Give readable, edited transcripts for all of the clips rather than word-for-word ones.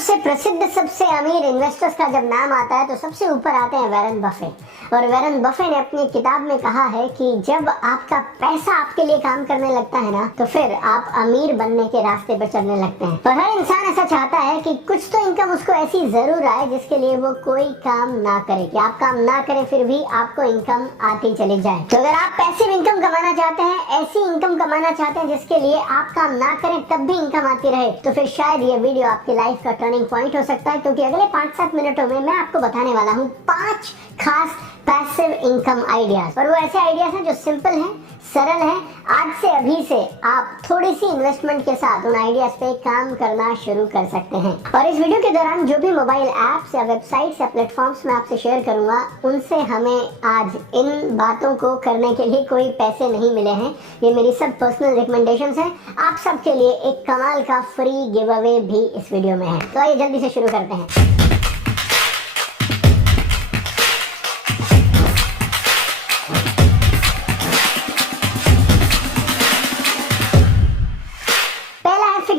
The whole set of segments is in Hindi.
सबसे प्रसिद्ध सबसे अमीर इन्वेस्टर्स का जब नाम आता है तो सबसे ऊपर आते हैं वॉरेन बफेट। और वॉरेन बफेट ने अपनी किताब में कहा है कि जब आपका पैसा आपके लिए काम करने लगता है ना, तो फिर आप अमीर बनने के रास्ते पर चलने लगते हैं। और हर इंसान ऐसा चाहता है कि कुछ तो इनकम उसको ऐसी जरूर आए जिसके लिए वो कोई काम ना करे, कि आप काम ना करें फिर भी आपको इनकम आती चली जाए। तो अगर आप पैसिव इनकम कमाना चाहते हैं, ऐसी इनकम कमाना चाहते हैं जिसके लिए आप काम ना करें तब भी इनकम आती रहे, तो फिर शायद ये वीडियो आपकी लाइफ का टर्निंग पॉइंट हो सकता है। क्योंकि अगले 5-7 मिनटों में मैं आपको बताने वाला हूँ 5 खास पैसिव इनकम आइडियाज। और वो ऐसे आइडियाज हैं जो सिंपल हैं, सरल हैं। आज से अभी से आप थोड़ी सी इन्वेस्टमेंट के साथ उन आइडियाज पे काम करना शुरू कर सकते हैं। और इस वीडियो के दौरान जो भी मोबाइल ऐप्स या वेबसाइट्स या प्लेटफॉर्म्स में आपसे शेयर करूंगा, उनसे हमें आज इन बातों को करने के लिए कोई पैसे नहीं मिले हैं। ये मेरी सब पर्सनल रिकमेंडेशंस हैं। आप सबके लिए एक कमाल का फ्री गिव अवे भी इस वीडियो में है। तो आइए जल्दी से शुरू करते हैं।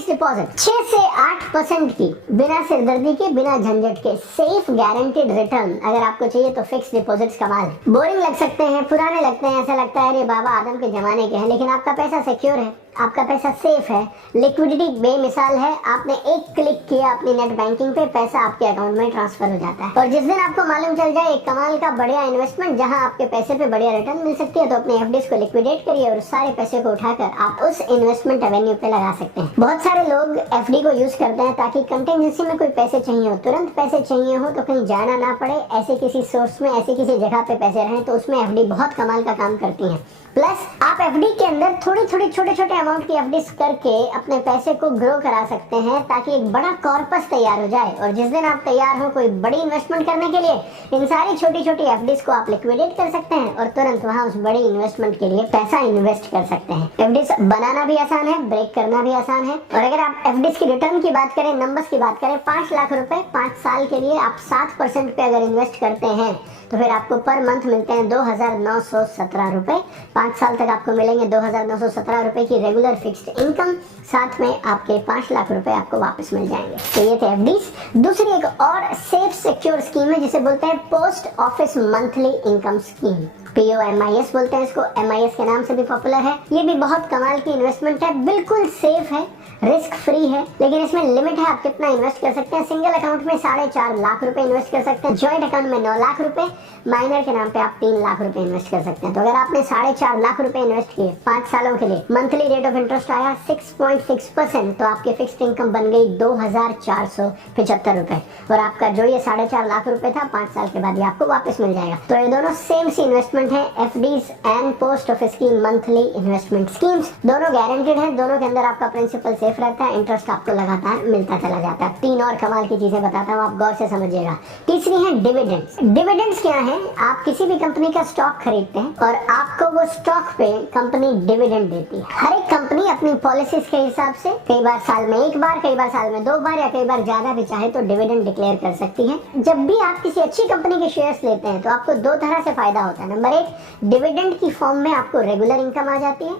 डिपॉजिट 6 से 8% की बिना सिरदर्दी के, बिना झंझट के सेफ गारंटीड रिटर्न अगर आपको चाहिए तो फिक्स डिपॉजिट्स कमाल है। बोरिंग लग सकते हैं, पुराने लगते हैं, ऐसा लगता है अरे बाबा आदम के जमाने के हैं, लेकिन आपका पैसा सिक्योर है, आपका पैसा सेफ है, लिक्विडिटी बेमिसाल है। आपने एक क्लिक किया अपनी नेट बैंकिंग पे, पैसा आपके अकाउंट में ट्रांसफर हो जाता है। और जिस दिन आपको मालूम चल जाए एक कमाल का बढ़िया इन्वेस्टमेंट जहां आपके पैसे पे बढ़िया रिटर्न मिल सकती है, तो अपने एफडीज को लिक्विडेट करिए और सारे पैसे को उठाकर आप उस इन्वेस्टमेंट एवेन्यू पे लगा सकते हैं। बहुत सारे लोग एफडी को यूज करते हैं ताकि कंटिजेंसी में कोई पैसे चाहिए हो, तुरंत पैसे चाहिए हो तो कहीं जाना ना पड़े, ऐसे किसी सोर्स में, ऐसी किसी जगह पे पैसे रहें, तो उसमें एफडी बहुत कमाल का काम करती है। प्लस आप एफडी के अंदर थोड़ी थोड़ी छोटे अमाउंट की एफडी करके अपने पैसे को ग्रो करा सकते हैं ताकि एक बड़ा कॉर्पस तैयार हो जाए। और जिस दिन आप तैयार हो कोई बड़ी इन्वेस्टमेंट करने के लिए, इन सारी छोटी एफडीज को आप लिक्विडेट कर सकते हैं और तुरंत वहां उस बड़ी इन्वेस्टमेंट के लिए पैसा इन्वेस्ट कर सकते हैं। एफडीज बनाना भी आसान है, ब्रेक करना भी आसान है। और अगर आप एफडीज की रिटर्न की बात करें, नंबर्स की बात करें, 5 लाख रुपए 5 साल के लिए आप 7% पे अगर इन्वेस्ट करते हैं तो फिर आपको पर मंथ मिलते हैं 2,917 रुपए। 5 साल तक आपको मिलेंगे 2,917 रुपए की रेगुलर फिक्स्ड इनकम, साथ में आपके 5 लाख रुपए आपको वापस मिल जाएंगे। तो ये थे एफडीज। दूसरी एक और सेफ सिक्योर स्कीम है जिसे बोलते हैं post office monthly income scheme, POMIS बोलते हैं इसको, MIS के नाम से भी पॉपुलर है। ये भी बहुत कमाल की इन्वेस्टमेंट है, बिल्कुल सेफ है, रिस्क फ्री है, लेकिन इसमें लिमिट है आप कितना इन्वेस्ट कर सकते हैं। सिंगल अकाउंट में 4.5 लाख रुपए इन्वेस्ट कर सकते हैं, जॉइंट अकाउंट में 9 लाख रुपए, माइनर के नाम पे आप 3 लाख रुपए इन्वेस्ट कर सकते हैं। तो अगर आपने 4.5 लाख रुपए इन्वेस्ट किए 5 सालों के लिए, मंथली रेट ऑफ इंटरेस्ट आया 6.6%, तो आपकी फिक्स्ड इनकम बन गई 2,475 रुपए। और आपका जो ये 4.5 लाख रुपए था 5 साल के बाद ये आपको वापस मिल जाएगा। तो ये दोनों सेम सी इन्वेस्टमेंट है, एफडीज एंड पोस्ट ऑफिस की मंथली इन्वेस्टमेंट स्कीम्स। दोनों गारंटेड है, दोनों के अंदर आपका प्रिंसिपल सेफ रहता है, इंटरेस्ट आपको लगातार मिलता चला जाता है। 3 और कमाल की चीजें बताता हूँ, आप गौर से समझिएगा। तीसरी है डिविडेंड्स। डिविडेंड्स क्या है? आप किसी भी कंपनी का स्टॉक खरीदते हैं और आपको वो स्टॉक पे कंपनी डिविडेंड देती है। हर एक कंपनी अपनी पॉलिसीज के हिसाब से कई बार साल में 1 बार, कई बार साल में 2 बार या कई बार ज्यादा भी चाहे तो डिविडेंड डिक्लेयर कर सकती है। जब भी आप किसी अच्छी कंपनी के शेयर्स लेते हैं तो आपको 2 तरह से फायदा होता है। नंबर 1, डिविडेंड की फॉर्म में आपको रेगुलर इनकम आ जाती है,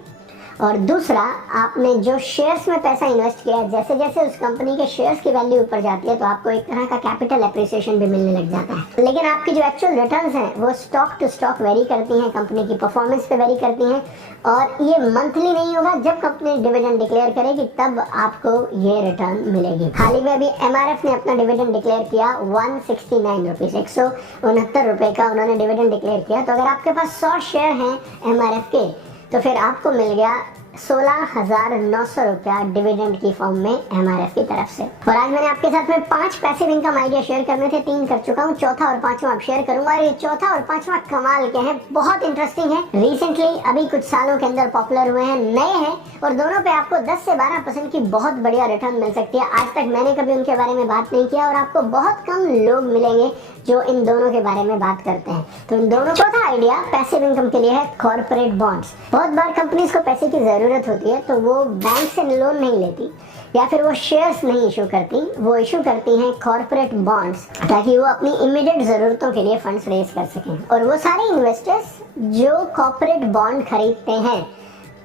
और दूसरा, आपने जो शेयर्स में पैसा इन्वेस्ट किया है, जैसे जैसे उस कंपनी के शेयर्स की वैल्यू ऊपर जाती है तो आपको एक तरह का कैपिटल एप्रिसिएशन भी मिलने लग जाता है। लेकिन आपकी जो एक्चुअल रिटर्न्स हैं वो स्टॉक टू स्टॉक वेरी करती हैं, कंपनी की परफॉर्मेंस पे वेरी करती हैं, और ये मंथली नहीं होगा। जब कंपनी डिविडेंड डिक्लेयर करेगी तब आपको ये रिटर्न मिलेगी। हाल ही में अभी MRF ने अपना डिविडेंड डिक्लेयर किया 169 रुपीज, 169 रुपए का उन्होंने डिविडेंड डिक्लेयर किया। तो अगर आपके पास 100 शेयर हैं MRF के, तो फिर आपको मिल गया 16,900 रुपया डिविडेंड की फॉर्म में MRF की तरफ से। और आज मैंने आपके साथ में 5 पैसिव इनकम आइडिया शेयर करने थे, 3 कर चुका हूँ, चौथा और 5वां अब शेयर करूंगा। और ये चौथा और 5वां कमाल के हैं, बहुत इंटरेस्टिंग है, रिसेंटली अभी कुछ सालों के अंदर पॉपुलर हुए हैं, नए हैं, और दोनों पे आपको 10 से 12% की बहुत बढ़िया रिटर्न मिल सकती है। आज तक मैंने कभी उनके बारे में बात नहीं किया और आपको बहुत कम लोग मिलेंगे जो इन दोनों के बारे में बात करते हैं। तो इन दोनों, चौथा आइडिया पैसिव इनकम के लिए है कॉर्पोरेट बॉन्ड्स। बहुत बार कंपनीज को पैसे की जरूरत होती है तो वो बैंक से लोन नहीं लेती या फिर वो शेयर्स नहीं इशू करती, वो इशू करती हैं कॉर्पोरेट बॉन्ड्स, ताकि वो अपनी इमीडिएट जरूरतों के लिए फंड्स रेज कर सकें। और वो सारे इन्वेस्टर्स जो कॉर्पोरेट बॉन्ड खरीदते हैं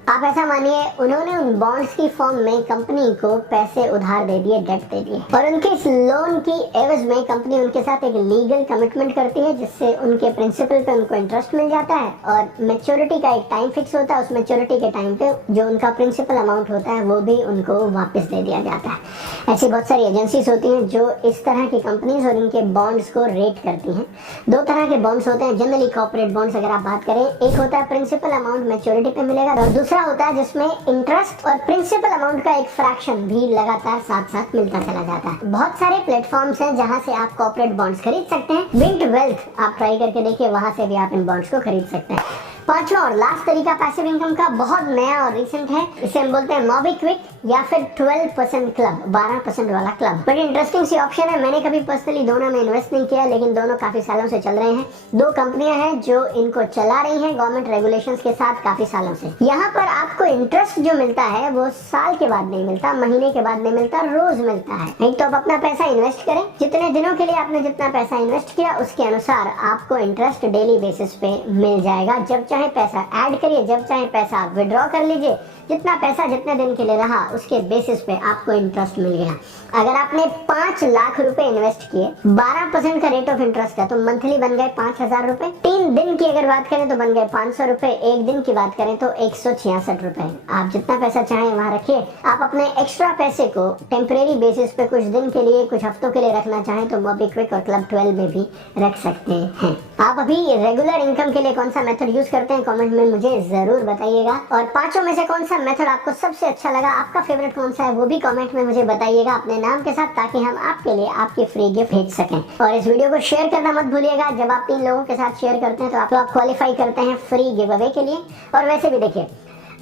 आप ऐसा मानिए उन्होंने उन बॉन्ड्स की फॉर्म में कंपनी को पैसे उधार दे दिए, डेट दे दिए, और उनके इस लोन की एवज में कंपनी उनके साथ एक लीगल कमिटमेंट करती है जिससे उनके प्रिंसिपल पे उनको इंटरेस्ट मिल जाता है और मैच्योरिटी का एक टाइम फिक्स होता है। उस मैच्योरिटी के टाइम पे जो उनका प्रिंसिपल अमाउंट होता है वो भी उनको वापस दे दिया जाता है। ऐसी बहुत सारी एजेंसीज होती हैं जो इस तरह की कंपनीज और इनके बॉन्ड्स को रेट करती हैं। दो तरह के बॉन्ड्स होते हैं जनरली, कॉर्पोरेट बॉन्ड्स अगर आप बात करें, एक होता है प्रिंसिपल अमाउंट मैच्योरिटी पे मिलेगा और दूसरा होता है जिसमें इंटरेस्ट और प्रिंसिपल अमाउंट का एक फ्रैक्शन भी लगातार साथ साथ मिलता चला जाता है। बहुत सारे प्लेटफॉर्म्स हैं जहां से आप कॉर्पोरेट बॉन्ड्स खरीद सकते हैं। विंट वेल्थ आप ट्राई करके देखिए, वहां से भी आप इन बॉन्ड्स को खरीद सकते हैं। पांचवा और लास्ट तरीका पैसिव इनकम का बहुत नया और रिसेंट है, इसे हम बोलते हैं मोबीक्विक या फिर 12% क्लब, 12% वाला क्लब। बड़ी इंटरेस्टिंग सी ऑप्शन है। मैंने कभी पर्सनली दोनों में इन्वेस्ट नहीं किया, लेकिन दोनों काफी सालों से चल रहे हैं। दो कंपनियां हैं जो इनको चला रही हैं गवर्नमेंट रेगुलेशंस के साथ काफी सालों से। यहाँ पर आपको इंटरेस्ट जो मिलता है वो साल के बाद नहीं मिलता, महीने के बाद नहीं मिलता, रोज मिलता है। एक तो आप अपना पैसा इन्वेस्ट करें, जितने दिनों के लिए आपने जितना पैसा इन्वेस्ट किया उसके अनुसार आपको इंटरेस्ट डेली बेसिस पे मिल जाएगा। जब चाहे पैसा ऐड करिए, जब चाहे पैसा विड्रॉ कर लीजिए, जितना पैसा जितने दिन के लिए रहा उसके बेसिस पे आपको इंटरेस्ट मिल गया। अगर आपने 5 लाख रुपए इन्वेस्ट किए, 12% का रेट ऑफ इंटरेस्ट है, तो मंथली बन गए 5,000 रुपए। 3 दिन की अगर बात करें तो बन गए 500 रुपए, एक दिन की बात करें तो 166 रुपए। आप जितना पैसा चाहें वहां रखिए। आप अपने एक्स्ट्रा पैसे को टेम्परेरी बेसिस पे कुछ दिन के लिए, कुछ हफ्तों के लिए रखना चाहें तो मोबीक्विक और क्लब 12 में भी रख सकते हैं। आप अभी रेगुलर इनकम के लिए कौन सा मेथड यूज करते हैं कमेंट में मुझे जरूर बताइएगा, और पांचों में से कौन सा मेथड आपको सबसे अच्छा लगा, आपका फेवरेट कौन सा है वो भी कमेंट में मुझे बताइएगा अपने नाम के साथ, ताकि हम आपके लिए आपकी फ्री गिफ्ट भेज सकें। और इस वीडियो को शेयर करना मत भूलिएगा। जब आप 3 लोगों के साथ शेयर करते हैं तो आप क्वालिफाई करते हैं फ्री गिव अवे के लिए। और वैसे भी देखिए,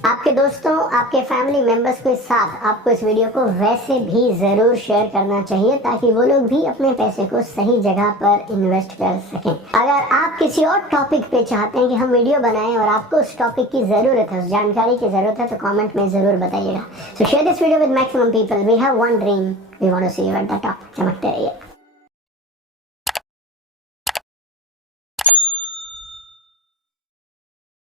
आपके दोस्तों, आपके फैमिली मेंबर्स के साथ आपको इस वीडियो को वैसे भी जरूर शेयर करना चाहिए, ताकि वो लोग भी अपने पैसे को सही जगह पर इन्वेस्ट कर सकें। अगर आप किसी और टॉपिक पे चाहते हैं कि हम वीडियो बनाएं और आपको उस टॉपिक की जरूरत है, उस जानकारी की जरूरत है, तो कमेंट में जरूर बताइएगा। So share this video with maximum people. We have one dream, we want to see you at the top. चमकते रहिए।